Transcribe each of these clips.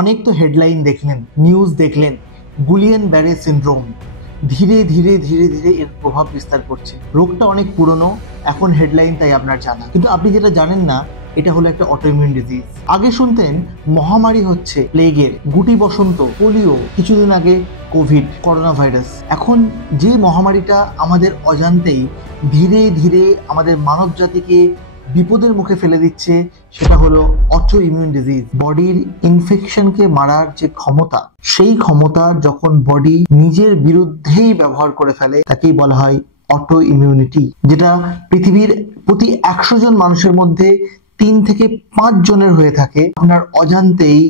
অনেক তো হেডলাইন দেখলেন, নিউজ দেখলেন, গুলিয়ান ব্যারে সিনড্রোম ধীরে ধীরে ধীরে ধীরে এর প্রভাব বিস্তার করছে। রোগটা অনেক পুরনো, এখন হেডলাইন তাই আপনার জানা, কিন্তু আপনি যেটা জানেন না এটা হলো একটা অটোইমিউন ডিজিজ। আগে শুনতেন মহামারী হচ্ছে প্লেগের, গুটি বসন্ত, পোলিও, কিছুদিন আগে কোভিড, করোনা ভাইরাস। এখন যে মহামারীটা আমাদের অজান্তেই ধীরে ধীরে আমাদের মানব জাতিকে বিপদের মুখে ফেলে দিচ্ছে সেটা হলো অটো ইমিউন ডিজিজ। বডির ইনফেকশনকে মারার যে ক্ষমতা, সেই ক্ষমতা যখন বডি নিজের বিরুদ্ধেই ব্যবহার করে ফেলে তাকেই বলা হয় অটো ইমিউনিটি, যেটা পৃথিবীর প্রতি 100 জন মানুষের মধ্যে 3 থেকে 5 জনের হয়ে থাকে। আপনার অজান্তেই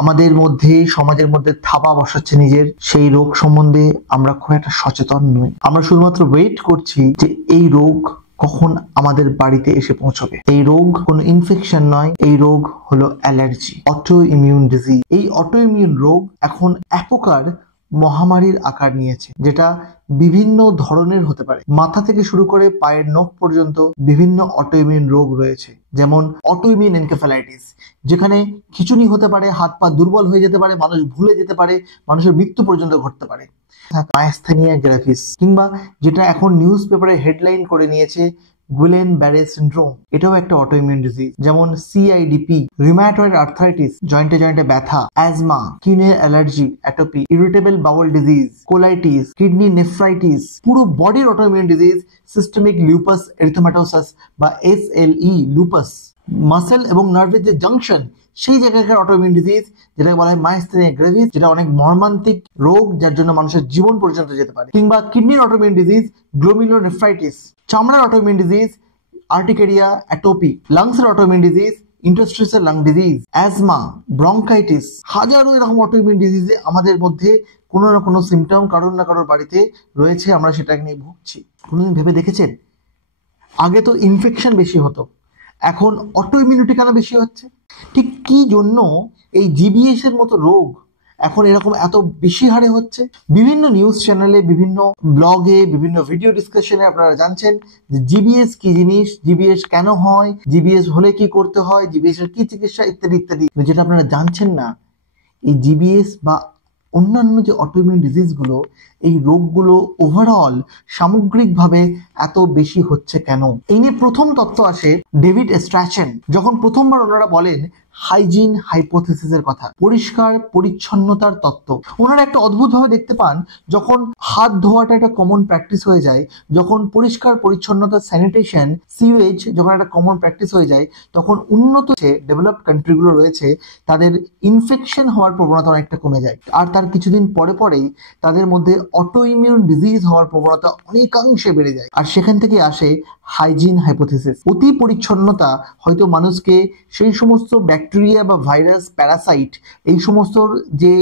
আমাদের মধ্যে, সমাজের মধ্যে থাবা বসাচ্ছে নিজের। সেই রোগ সম্বন্ধে আমরা খুব একটা সচেতন নই, আমরা শুধুমাত্র ওয়েট করছি যে এই রোগ কখন আমাদের বাড়িতে এসে পৌঁছবে। এই রোগ কোনো ইনফেকশন নয়, এই রোগ হলো অ্যালার্জি, অটো ইমিউন ডিজিজ। এই অটো ইমিউন রোগ এখন এক প্রকার মহামারীর আকার নিয়েছে, যেটা বিভিন্ন ধরনের হতে পারে। মাথা থেকে শুরু করে পায়ের নখ পর্যন্ত বিভিন্ন অটোইমিউন রোগ রয়েছে। যেমন অটোইমিউন এনকেফ্যালাইটিস, যেখানে খিঁচুনি হতে পারে, হাত পা দুর্বল হয়ে যেতে পারে, মানুষ ভুলে যেতে পারে, মানুষের মৃত্যু পর্যন্ত ঘটতে পারে। মায়াস্থেনিয়া গ্রাভিস, কিংবা যেটা এখন নিউজ পেপারে হেডলাইন করে নিয়েছে গুইলেন ব্যারে সিনড্রোম, এটাও একটা অটোইমিউন ডিজিজ। যেমন সিআইডিপি, রিউমাটয়েড আর্থ্রাইটিস, জয়েন্টে জয়েন্টে ব্যথা, অ্যাজমা, স্কিনের allergy, অ্যাটোপি, irritable bowel disease, colitis, kidney nephritis, পুরো বডির autoimmune disease, systemic lupus erythematosus বা SLE লুপাস, মাসেল এবং নার্ভের যে জাংশন, সেই জায়গাকার অটোইমিউন ডিজিজ, যেটাকে বলা হয় মায়াস্থেনিয়া গ্রেভিস, যেটা অনেক মর্মান্তিক রোগ, যার জন্য মানুষের জীবন পর্যন্ত যেতে পারে। কিংবা কিডনির অটোইমিউন ডিজিজ গ্লোমেরুলোনেফ্রাইটিস, চামড়ার অটোইমিউন ডিজিজ আর্টিকেরিয়া অ্যাটোপি, লাংসের autoimmune disease interstitial lung disease, asthma, bronchitis, হাজারো এরকম অটোইমিউন ডিজিজে আমাদের মধ্যে কোনো না কোনো সিমটম কারোর না কারোর বাড়িতে রয়েছে, আমরা সেটাকে নিয়ে ভুগছি। কোনোদিন ভেবে দেখেছেন আগে তো ইনফেকশন বেশি হতো, এখন অটোইমিউনিটি কেন বেশি হচ্ছে? ঠিক কি জন্য এই জিবিএস এর মতো রোগ এখন এরকম এত বেশি হারে হচ্ছে? বিভিন্ন নিউজ চ্যানেলে, বিভিন্ন ব্লগে, বিভিন্ন ভিডিও ডিসকাশনে আপনারা জানছেন যে জিবিএস কি জিনিস, জিবিএস কেন হয়, জিবিএস হলে কি করতে হয়, জিবিএস এর কি চিকিৎসা, ইত্যাদি ইত্যাদি। যেটা আপনারা জানছেন না, এই জিবিএস বা অন্যান্য যে অটোইমিউন ডিজিজগুলো, এই রোগগুলো ওভারঅল সামগ্রিকভাবে এত বেশি হচ্ছে কেন? এই নিয়ে প্রথম তত্ত্ব আসে ডেভিড স্ট্র্যাচেন, যখন প্রথমবার ওনারা বলেন হাইজিন হাইপোথিসিসের কথা, পরিষ্কার পরিচ্ছন্নতার তত্ত্ব। ওনারা একটা অদ্ভুতভাবে দেখতে পান, যখন হাত ধোয়াটা একটা কমন প্র্যাকটিস হয়ে যায়, যখন পরিষ্কার পরিচ্ছন্নতা, স্যানিটেশন, সিওয়েজ যখন একটা কমন প্র্যাকটিস হয়ে যায়, তখন উন্নত যে ডেভেলপড কান্ট্রিগুলো রয়েছে তাদের ইনফেকশন হওয়ার প্রবণতা অনেকটা কমে যায়। আর তার কিছুদিন পরে পরেই তাদের মধ্যে অটোইমিউন ডিজিজ হওয়ার প্রবণতা অনেকাংশে বেড়ে যায়। আর সেখান থেকে আসে হাইজিন হাইপোথিসিস। অতি পরিচ্ছন্নতা হয়তো মানুষকে সেই সমস্ত ব্যাকটেরিয়া বা ভাইরাস, প্যারাসাইট, এই সমস্ত যে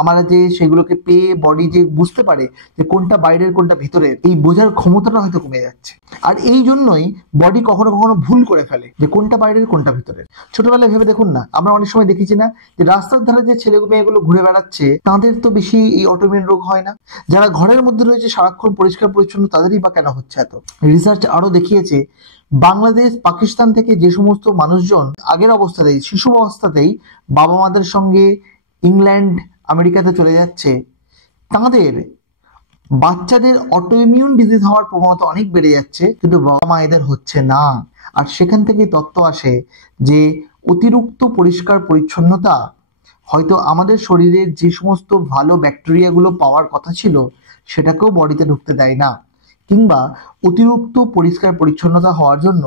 আমরা যে সেগুলোকে পেয়ে বডি যে বুঝতে পারে যে কোনটা বাইরের কোনটা ভিতরের, এই বোঝার ক্ষমতাটা হয়তো কমে যাচ্ছে। আর এই জন্যই বডি কখনো কখনো ভুল করে ফেলে যে কোনটা বাইরের কোনটা ভিতরের। ছোটবেলায় ভেবে দেখুন না, আমরা অনেক সময় দেখেছি না যে রাস্তার ধারে যে ছেলে মেয়েগুলো ঘুরে বেড়াচ্ছে তাদের তো বেশি এই অটোইমিউন রোগ হয় না, যারা ঘরের মধ্যে রয়েছে সারাক্ষণ পরিষ্কার পরিচ্ছন্ন তাদেরই বা কেন হচ্ছে এত? রিসার্চ আরো দেখিয়েছে বাংলাদেশ, পাকিস্তান থেকে যে সমস্ত মানুষজন আগের অবস্থাতেই, শিশু অবস্থাতেই বাবা মাদের সঙ্গে ইংল্যান্ড, আমেরিকাতে চলে যাচ্ছে, তাদের বাচ্চাদের অটোইমিউন ডিজিজ হওয়ার প্রবণতা অনেক বেড়ে যাচ্ছে, কিন্তু বাবা মায়েদের হচ্ছে না। আর সেখান থেকে তথ্য আসে যে অতিরিক্ত পরিষ্কার পরিচ্ছন্নতা হয়তো আমাদের শরীরের যে সমস্ত ভালো ব্যাকটেরিয়াগুলো পাওয়ার কথা ছিল সেটাকেও বডিতে ঢুকতে দেয় না, কিংবা অতিরিক্ত পরিষ্কার পরিচ্ছন্নতা হওয়ার জন্য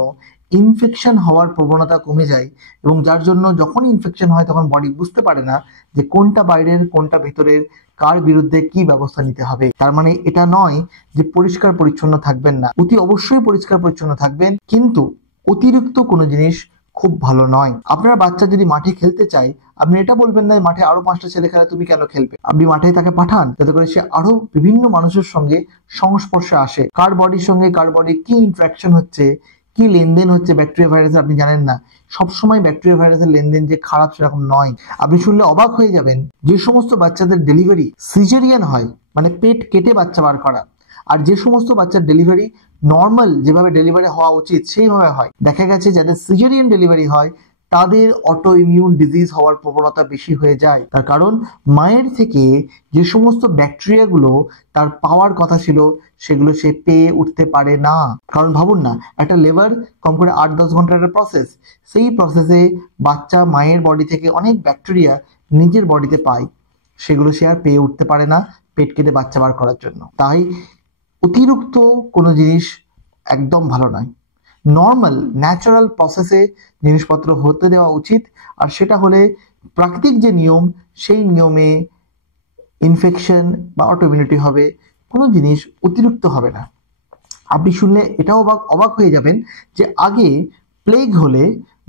ইনফেকশন হওয়ার প্রবণতা কমে যায়, এবং যার জন্য যখন ইনফেকশন হয় তখন বডি বুঝতে পারে না যে কোনটা বাইরের কোনটা ভিতরের, কার বিরুদ্ধে কি ব্যবস্থা নিতে হবে। তার মানে এটা নয় যে পরিষ্কার পরিচ্ছন্ন থাকবেন না, অতি অবশ্যই পরিষ্কার পরিচ্ছন্ন থাকবেন, কিন্তু অতিরিক্ত কোনো জিনিস খুব ভালো নয়। আপনার বাচ্চা যদি মাঠে খেলতে চায়, আপনি এটা বলবেন না মাঠে আরো 5টা ছেলে খেলে, তুমি কেন খেলবে? আপনি মাঠে তাকে পাঠান যাতে করে সে আরো বিভিন্ন মানুষের সঙ্গে সংস্পর্শে আসে, কার বডির সঙ্গে কার বডি কি ইন্টারাকশন হচ্ছে, কি লেনদেন হচ্ছে ব্যাকটেরিয়া ভাইরাসের, আপনি জানেন না। সবসময় ব্যাকটেরিয়া ভাইরাসের লেনদেন যে খারাপ সেরকম নয়। আপনি শুনলে অবাক হয়ে যাবেন, যে সমস্ত বাচ্চাদের ডেলিভারি সিজারিয়ান হয়, মানে পেট কেটে বাচ্চা বার করা, আর যে সমস্ত বাচ্চার ডেলিভারি নর্মাল যেভাবে ডেলিভারি হওয়া উচিত সেইভাবে হয়। দেখা গেছে যাদের সিজারিয়ান ডেলিভারি হয় তাদের অটো ইমিউন ডিজিজ হওয়ার প্রবণতা বেশি হয়ে যায়। তার কারণ মায়ের থেকে যে সমস্ত ব্যাকটেরিয়াগুলো তার পাওয়ার কথা ছিল সেগুলো সে পেয়ে উঠতে পারে না। কারণ ভাবুন না, একটা লেবার কম করে 8-10 ঘন্টার একটা প্রসেস, সেই প্রসেসে বাচ্চা মায়ের বডি থেকে অনেক ব্যাকটেরিয়া নিজের বডিতে পায়, সেগুলো সে আর পেয়ে উঠতে পারে না পেট কেটে বাচ্চা বার করার জন্য। তাই অতিরিক্ত কোনো জিনিস একদম ভালো নয়। নর্মাল ন্যাচারাল প্রসেসে জিনিসপত্র হতে দেওয়া উচিত, আর সেটা হলে প্রাকৃতিক যে নিয়ম সেই নিয়মে ইনফেকশন বা অটোইমিউনিটি হবে, কোনো জিনিস অতিরিক্ত হবে না। আপনি শুনলে এটাও অবাক হয়ে যাবেন যে আগে প্লেগ হলে,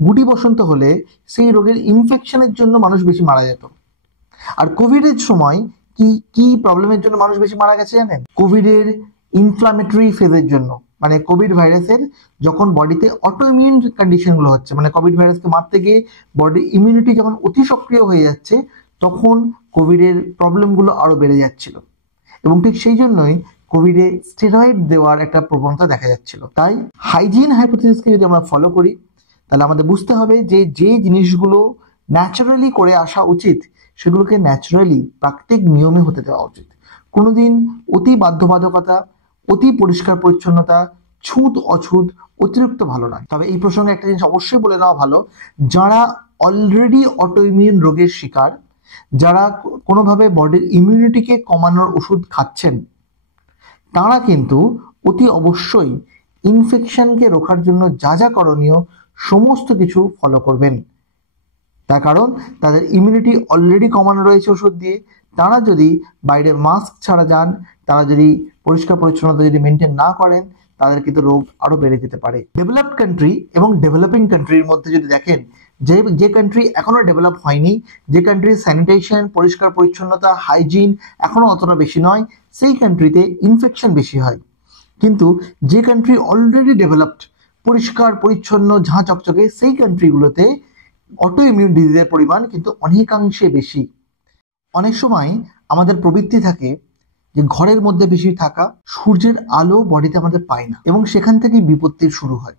গুটি বসন্ত হলে সেই রোগের ইনফেকশনের জন্য মানুষ বেশি মারা যেত। আর কোভিডের সময় কি প্রবলেমের জন্য মানুষ বেশি মারা গেছে জানেন? কোভিডের ইনফ্লামেটরি ফেজের জন্য, মানে কোভিড ভাইরাসের যখন বডিতে অটোইমিউন কন্ডিশনগুলো হচ্ছে, মানে কোভিড ভাইরাসকে মারতে গিয়ে বডির ইমিউনিটি যখন অতি সক্রিয় হয়ে যাচ্ছে, তখন কোভিডের প্রবলেমগুলো আরো বেড়ে যাচ্ছিল। এবং ঠিক সেই জন্যই কোভিডে স্টেরয়েড দেওয়ার একটা প্রবণতা দেখা যাচ্ছিল। তাই হাইজিন হাইপোথিসিসকে যদি আমরা ফলো করি, তাহলে আমাদের বুঝতে হবে যে যে জিনিসগুলো ন্যাচারালি করে আসা উচিত সেগুলোকে ন্যাচারালি প্রাকৃতিক নিয়মে হতে দেওয়া উচিত। কোনোদিন অতি বাধ্যবাধকতা, অতি পরিষ্কার পরিচ্ছন্নতা, ছুঁত অছুঁত অতিরিক্ত ভালো নয়। তবে এই প্রসঙ্গে একটা জিনিস অবশ্যই বলে নেওয়া ভালো, যারা অলরেডি অটোইমিউন রোগের শিকার, যারা কোনোভাবে বডির ইমিউনিটিকে কমানোর ওষুধ খাচ্ছেন, তারা কিন্তু অতি অবশ্যই ইনফেকশনকে রোখার জন্য যা যা করণীয় সমস্ত কিছু ফলো করবেন। তার কারণ তাদের ইমিউনিটি অলরেডি কমানো রয়েছে ওষুধ দিয়ে। তারা যদি বাইরে মাস্ক ছাড়া যান, তারা যদি পরিষ্কার পরিচ্ছন্নতা যদি মেনটেন না করেন, তাদের কিন্তু রোগ আরো বেড়ে যেতে পারে। ডেভেলপড কান্ট্রি এবং ডেভেলপিং কান্ট্রির মধ্যে যদি দেখেন, যে কান্ট্রি এখনো ডেভেলপ হয়নি, যে কান্ট্রির স্যানিটেশন, পরিষ্কার পরিচ্ছন্নতা, হাইজিন এখনো অতটা বেশি নয়, সেই কান্ট্রিতে ইনফেকশন বেশি হয়। কিন্তু যে কান্ট্রি অলরেডি ডেভেলপড, পরিষ্কার পরিচ্ছন্ন, ঝাঁ চকচকে, সেই কান্ট্রিগুলোতে অটো ইমিউন ডিজিজের পরিমাণ কিন্তু অনেকাংশে বেশি। অনেক সময় আমাদের প্রবৃত্তি থাকে যে ঘরের মধ্যে বেশি থাকা, সূর্যের আলো বডিতে আমাদের পায় না, এবং সেখান থেকেই বিপত্তির শুরু হয়।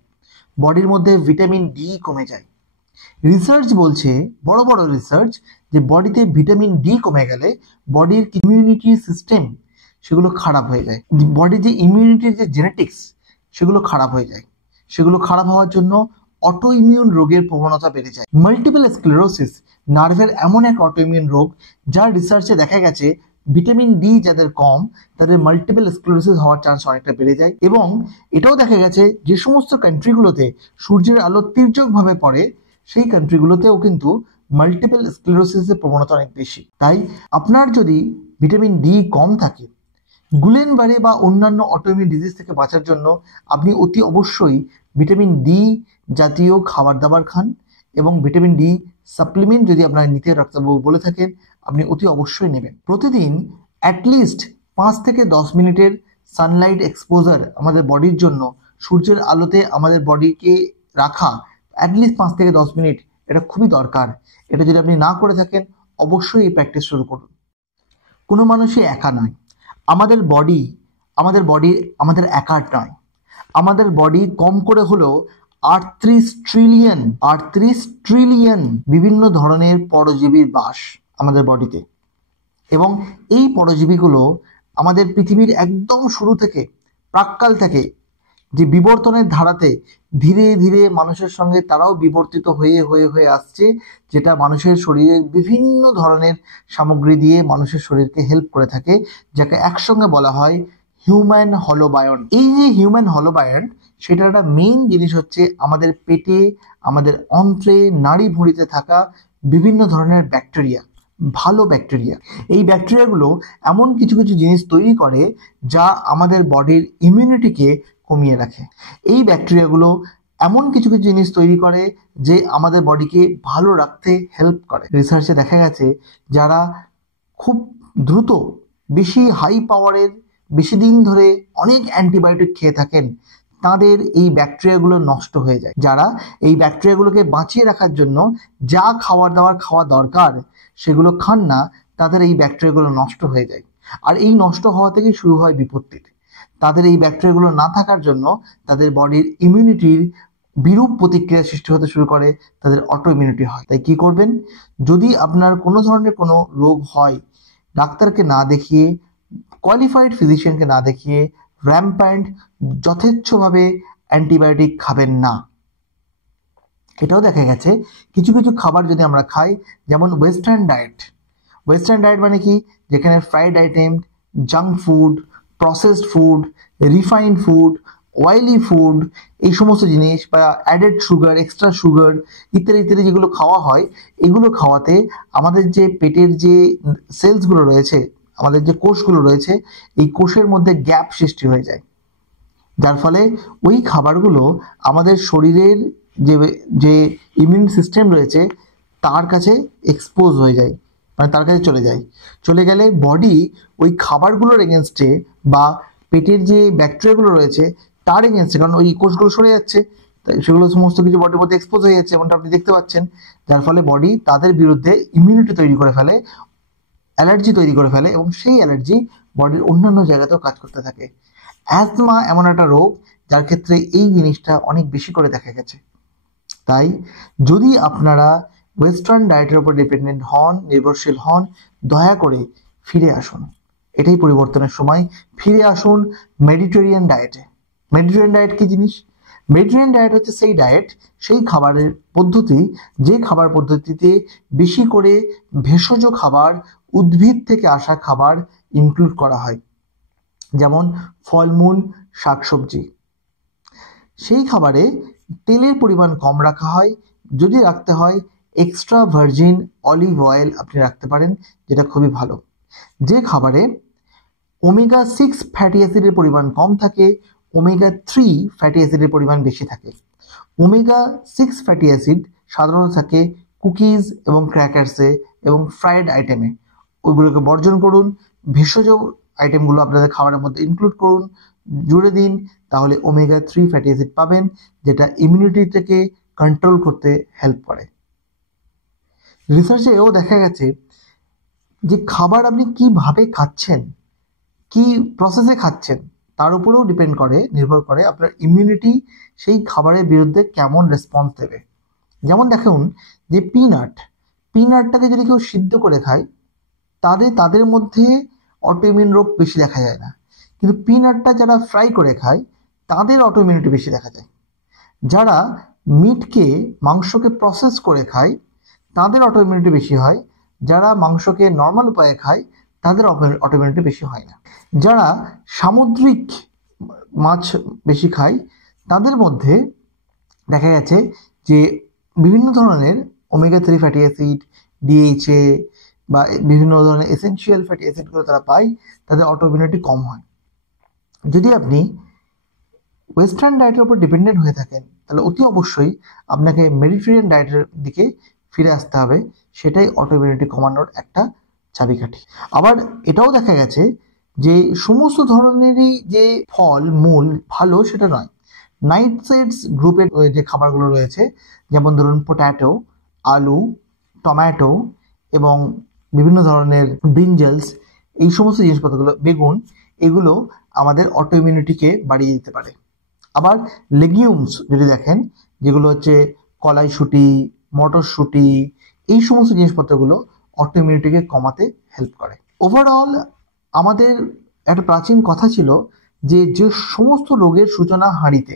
বডির মধ্যে ভিটামিন ডি কমে যায়। রিসার্চ বলছে, বড় বড় রিসার্চ, যে বডিতে ভিটামিন ডি কমে গেলে বডির ইমিউনিটি সিস্টেম সেগুলো খারাপ হয়ে যায়। বডির যে ইমিউনিটির যে জেনেটিক্স সেগুলো খারাপ হয়ে যায়। সেগুলো খারাপ হওয়ার জন্য অটো ইমিউন রোগের প্রবণতা বেড়ে যায়। মাল্টিপল স্ক্লেরোসিস নার্ভের এমন এক অটো ইমিউন রোগ, যার রিসার্চে দেখা গেছে ভিটামিন ডি যাদের কম, তাদের মাল্টিপল স্ক্লেরোসিস হওয়ার চান্স অনেকটা বেড়ে যায়। এবং এটাও দেখা গেছে যে সমস্ত কান্ট্রিগুলোতে সূর্যের আলো তীর্যকভাবে পড়ে, সেই কান্ট্রিগুলোতেও কিন্তু মাল্টিপল স্ক্লেরোসিসের প্রবণতা অনেক বেশি। তাই আপনার যদি ভিটামিন ডি কম থাকে, গুলেন বারে বা অন্যান্য অটোইমিউন ডিজিজ থেকে বাঁচার জন্য আপনি অতি অবশ্যই ভিটামিন ডি জাতীয় খাবার দাবার খান, এবং ভিটামিন ডি সাপ্লিমেন্ট যদি আপনার নিতে ডাক্তারবাবু বলে থাকেন, আপনি অতি অবশ্যই নেবেন। প্রতিদিন অ্যাটলিস্ট 5 থেকে 10 মিনিটের সানলাইট এক্সপোজার আমাদের বডির জন্য, সূর্যের আলোতে আমাদের বডিকে রাখা অ্যাটলিস্ট 5 থেকে 10 মিনিট, এটা খুবই দরকার। এটা যদি আপনি না করে থাকেন, অবশ্যই এই প্র্যাকটিস শুরু করুন। কোনো মানুষই একা নয়। আমাদের বডি আমাদের একার নয়। আমাদের বডি কম করে হলেও 38 ট্রিলিয়ন বিভিন্ন ধরনের পরজীবীর বাস আমাদের বডিতে। এবং এই পরজীবীগুলো আমাদের পৃথিবীর একদম শুরু থেকে, প্রাক্কাল থেকে, যে বিবর্তনের ধারাতে ধীরে ধীরে মানুষের সঙ্গে তারাও বিবর্তিত হয়ে আসছে, যেটা মানুষের শরীরে বিভিন্ন ধরনের সামগ্রী দিয়ে মানুষের শরীরকে হেল্প করে থাকে, যাকে একসঙ্গে বলা হয় হিউম্যান হলোবায়ন। এই যে হিউম্যান হলোবায়ন, সেটার একটা মেইন জিনিস হচ্ছে আমাদের পেটে, আমাদের অন্ত্রে, নাড়ি ভুঁড়িতে থাকা বিভিন্ন ধরনের ব্যাকটেরিয়া, ভালো ব্যাকটেরিয়া। এই ব্যাকটেরিয়াগুলো এমন কিছু কিছু জিনিস তৈরি করে যা আমাদের বডির ইমিউনিটিকে কমিয়ে রাখে। এই ব্যাকটেরিয়াগুলো এমন কিছু কিছু জিনিস তৈরি করে যে আমাদের বডিকে ভালো রাখতে হেল্প করে। রিসার্চে দেখা গেছে যারা খুব দ্রুত বেশি হাই পাওয়ারের, বেশি দিন ধরে অনেক অ্যান্টিবায়োটিক খেয়ে থাকেন, তাদের এই ব্যাকটেরিয়াগুলো নষ্ট হয়ে যায়। যারা এই ব্যাকটেরিয়াগুলোকে বাঁচিয়ে রাখার জন্য যা খাওয়া দরকার সেগুলো খান না, তাদের এই ব্যাকটেরিয়াগুলো নষ্ট হয়ে যায়। আর এই নষ্ট হওয়া থেকে শুরু হয় বিপত্তির। তাদের এই ব্যাকটেরিয়াগুলো না থাকার জন্য তাদের বডির ইমিউনিটির বিরূপ প্রতিক্রিয়া সৃষ্টি হতে শুরু করে, তাদের অটো ইমিউনিটি হয়। তাই কি করবেন, যদি আপনার কোনো ধরনের কোনো রোগ হয়, ডাক্তারকে না দেখিয়ে, কোয়ালিফাইড ফিজিশিয়ানকে না দেখিয়ে র্যাম্প্যান্ট যথেচ্ছভাবে অ্যান্টিবায়োটিক খাবেন না। এটাও দেখা গেছে কিছু কিছু খাবার যদি আমরা খাই, যেমন ওয়েস্টার্ন ডায়েট মানে কি, যেখানে fried item, junk food, processed food, refined food, oily food, এই সমস্ত জিনিস বা অ্যাডেড সুগার, এক্সট্রা সুগার ইত্যাদি ইত্যাদি যেগুলো খাওয়া হয়, এগুলো খাওয়াতে আমাদের যে পেটের যে সেলসগুলো রয়েছে, আমাদের যে কোষগুলো রয়েছে, এই কোষের মধ্যে গ্যাপ সৃষ্টি হয়ে যায়, যার ফলে ওই খাবারগুলো আমাদের শরীরের যে ইমিউন সিস্টেম রয়েছে তার কাছে এক্সপোজ হয়ে যায়, মানে তার কাছে চলে গেলে বডি ওই খাবারগুলোর এগেনস্টে বা পেটের যে ব্যাকটেরিয়াগুলো রয়েছে তার এগেনস্টে, কারণ ওই কোষগুলো সরে যাচ্ছে, সেগুলো সমস্ত কিছু বডির মধ্যে এক্সপোজ হয়ে যাচ্ছে, এমনটা আপনি দেখতে পাচ্ছেন, যার ফলে বডি তাদের বিরুদ্ধে ইমিউনিটি তৈরি করে ফেলে, অ্যালার্জি তৈরি করে ফেলে, এবং সেই অ্যালার্জি বডির অন্যান্য জায়গাতেও কাজ করতে থাকে। অ্যাজমা এমন একটা রোগ যার ক্ষেত্রে এই জিনিসটা অনেক বেশি করে দেখা গেছে। তাই যদি আপনারা ওয়েস্টার্ন ডায়েটের উপর ডিপেন্ডেন্ট হন, নির্ভরশীল হন, দয়া করে ফিরে আসুন, এটাই পরিবর্তনের সময়। ফিরে আসুন মেডিটেরিয়ান ডায়েটে। মেডিটেরিয়ান ডায়েট কি জিনিস? মেডিটেরিয়ান ডায়েট হচ্ছে সেই ডায়েট, সেই খাবারের পদ্ধতি, যে খাবার পদ্ধতিতে বেশি করে ভেষজ খাবার, উদ্ভিদ থেকে আসা খাবার ইনক্লুড করা হয়, যেমন ফলমূল, শাকসবজি। সেই খাবারে তেলের পরিমাণ কম রাখা হয়, যদি রাখতে হয় এক্সট্রা ভার্জিন অলিভ অয়েল আপনি রাখতে পারেন, যেটা খুবই ভালো। যে খাবারে ওমেগা 6 ফ্যাটি অ্যাসিডের পরিমাণ কম থাকে, ওমেগা 3 ফ্যাটি অ্যাসিডের পরিমাণ বেশি থাকে। ওমেগা 6 ফ্যাটি অ্যাসিড সাধারণত থাকে কুকিজ এবং ক্র্যাকার্সে এবং ফ্রাইড আইটেমে, ওইগুলোকে বর্জন করুন। ভেষজ আইটেমগুলো আপনাদের খাবারের মধ্যে ইনক্লুড করুন, জুড়ে দিন, তাহলে ওমেগা 3 ফ্যাটি অ্যাসিড পাবেন, যেটা ইমিউনিটিটাকে কন্ট্রোল করতে হেল্প করে। রিসার্চে এও দেখা গেছে যে খাবার আপনি কিভাবে খাচ্ছেন, কি প্রসেসে খাচ্ছেন, তার উপরেও নির্ভর করে আপনার ইমিউনিটি সেই খাবারের বিরুদ্ধে কেমন রেসপন্স দেবে। যেমন দেখুন যে পিনাটটাকে যদি কেউ সিদ্ধ করে খায়, তাদের মধ্যে অটোইমিউন রোগ বেশি দেখা যায় না, কিন্তু পিনাটটা যারা ফ্রাই করে খায় তাদের অটোইমিউনিটি বেশি দেখা যায়। যারা মাংসকে প্রসেস করে খায় তাদের অটোইমিউনিটি বেশি হয়, যারা মাংসকে নর্মাল উপায়ে খায় তাদের অটোইমিউনিটি বেশি হয় না। যারা সামুদ্রিক মাছ বেশি খায় তাদের মধ্যে দেখা গেছে যে বিভিন্ন ধরনের ওমেগা 3 ফ্যাটি অ্যাসিড, ডিএইচএ বা বিভিন্ন ধরনের এসেনশিয়াল ফ্যাটি অ্যাসিডগুলো তারা পায়, তাদের অটোইমিউনিটি কম হয়। যদি আপনি ওয়েস্টার্ন ডায়েটের উপর ডিপেন্ডেন্ট হয়ে থাকেন, তাহলে অতি অবশ্যই আপনাকে মেডিটেরিয়ান ডায়েটের দিকে ফিরে আসতে হবে, সেটাই অটোইমিউনিটি কমানোর একটা চাবিকাঠি। আবার এটাও দেখা গেছে যে সমস্ত ধরনেরই যে ফল মূল ভালো সেটা নয়। নাইটসেডস গ্রুপের যে খাবারগুলো রয়েছে, যেমন ধরুন পটেটো, আলু, টমেটো এবং বিভিন্ন ধরনের ব্রিঞ্জালস, এই সমস্ত জিনিসপত্রগুলো, বেগুন, এগুলো আমাদের অটোইমিউনিটিকে বাড়িয়ে দিতে পারে। আবার লেগিউমস যদি দেখেন, যেগুলো হচ্ছে কলাইশুঁটি, মটরশুঁটি, এই সমস্ত জিনিসপত্রগুলো অটোইমিউনিটিকে কমাতে হেল্প করে। ওভারঅল আমাদের একটা প্রাচীন কথা ছিল যে সমস্ত রোগের সূচনা হাঁড়িতে,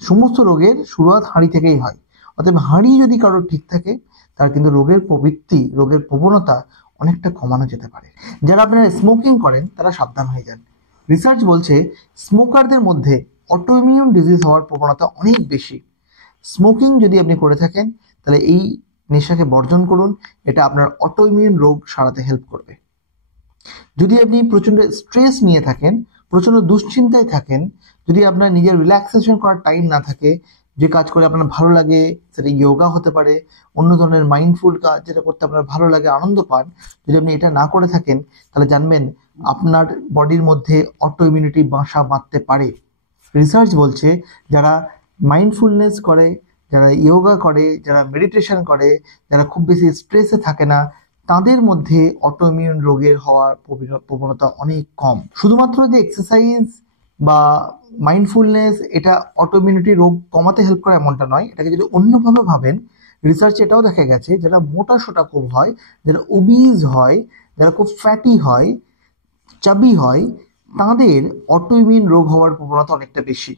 সমস্ত রোগের শুরুয়াত হাঁড়ি থেকেই হয়। অতএব হাঁড়ি যদি কারোর ঠিক থাকে, তার কিন্তু রোগের প্রবৃত্তি, রোগের প্রবণতা অনেকটা কমানো যেতে পারে। যারা আপনারা স্মোকিং করেন তারা সাবধান হয়ে যান। রিসার্চ বলছে স্মোকারদের মধ্যে অটোইমিউন ডিজিজ হওয়ার প্রবণতা অনেক বেশি। স্মোকিং যদি আপনি করে থাকেন তাহলে এই নেশাকে বর্জন করুন, এটা আপনার অটোইমিউন রোগ সারাতে হেল্প করবে। যদি আপনি প্রচণ্ড স্ট্রেস নিয়ে থাকেন, প্রচণ্ড দুশ্চিন্তায় থাকেন, যদি আপনার নিজের রিল্যাক্সেশন করার টাইম না থাকে, যে কাজ করে আপনার ভালো লাগে, সেটা যোগা হতে পারে, অন্য ধরনের মাইন্ডফুল কাজ যেটা করতে আপনার ভালো লাগে, আনন্দ পান, যদি আপনি এটা না করে থাকেন, তাহলে জানবেন আপনার বডির মধ্যে অটোইমিউনিটি বাসা বাঁধতে পারে। রিসার্চ বলছে যারা মাইন্ডফুলনেস করে, যারা যোগা করে, যারা মেডিটেশন করে, যারা খুব বেশি স্ট্রেসে থাকে না, তাদের মধ্যে অটোইমিউন রোগের হওয়ার প্রবণতা অনেক কম। শুধুমাত্র যে এক্সারসাইজ বা মাইন্ডফুলনেস এটা অটোইমিউনিটি রোগ কমাতে হেল্প করে এমনটা নয়। এটাকে যদি অন্যভাবে ভাবেন, রিসার্চে এটাও দেখা গেছে যারা মোটা সোটা খুব হয়, যারা ওবিজ হয়, যারা খুব ফ্যাটি হয়, চাবি হয়, তাদের অটোইমিউন রোগ হওয়ার প্রবণতা অনেকটা বেশি।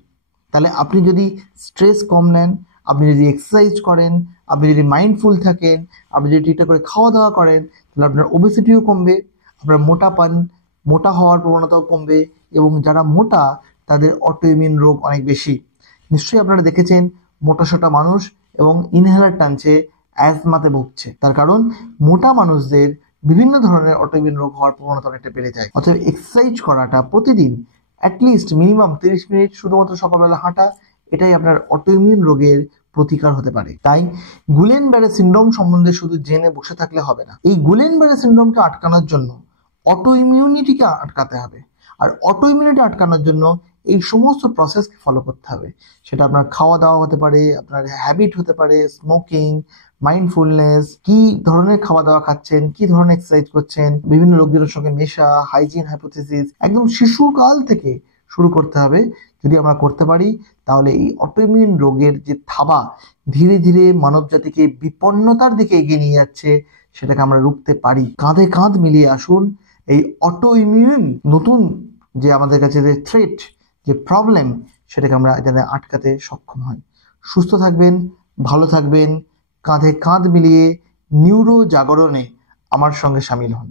তাহলে আপনি যদি স্ট্রেস কম নেন, আপনি যদি এক্সারসাইজ করেন, আপনি যদি মাইন্ডফুল থাকেন, আপনি যদি ঠিকঠাক করে খাওয়া দাওয়া করেন, তাহলে আপনার ওবেসিটিও কমবে, আপনার মোটা হওয়ার প্রবণতাও কমবে, এবং যারা মোটা তাদের অটোইমিউন রোগ অনেক বেশি। নিশ্চয়ই আপনারা দেখেছেন মোটাসোটা মানুষ এবং ইনহেলার টানছে, অ্যাজমাতে ভুগছে। তার কারণ মোটা মানুষদের বিভিন্ন ধরনের অটোইমিউন রোগ হওয়ার প্রবণতা অনেকটা বেড়ে যায়। অতএব এক্সারসাইজ করাটা প্রতিদিন অ্যাটলিস্ট মিনিমাম 30 মিনিট শুধুমাত্র সকালবেলা হাঁটা, এটাই আপনার অটোইমিউন রোগের প্রতিকার হতে পারে। তাই গুলেন ব্যারে সিন্ড্রোম সম্বন্ধে শুধু জেনে বসে থাকলে হবে না। এই গুলেন ব্যারে সিন্ড্রোমকে আটকানোর জন্য অটোইমিউনিটিকে আটকাতে হবে, আর অটোইমিউনিটি আটকানোর জন্য এই সমস্ত প্রসেসকে ফলো করতে হবে। সেটা আপনার খাওয়া দাওয়া হতে পারে, আপনার হ্যাবিট হতে পারে, স্মোকিং, মাইন্ডফুলনেস, কি ধরনের খাওয়া দাওয়া খাচ্ছেন, কি ধরনের এক্সারসাইজ করছেন, বিভিন্ন লোকজনের সঙ্গে মেশা, হাইজিন হাইপোথিসিস, একদম শিশুকাল থেকে শুরু করতে হবে। যদি আমরা করতে পারি তাহলে এই অটোইমিউন রোগের যে থাবা ধীরে ধীরে মানব জাতিকে বিপন্নতার দিকে এগিয়ে নিয়ে যাচ্ছে, সেটাকে আমরা রুখতে পারি। কাঁধে কাঁধ মিলিয়ে আসুন এই অটোইমিউন নতুন যে আমাদের কাছে যে থ্রেট, যে প্রবলেম, সেটাকে আমরা যাতে আটকাতে সক্ষম হই। সুস্থ থাকবেন, ভালো থাকবেন, কাঁধে কাঁধ মিলিয়ে নিউরো জাগরণে আমার সঙ্গে সামিল হন।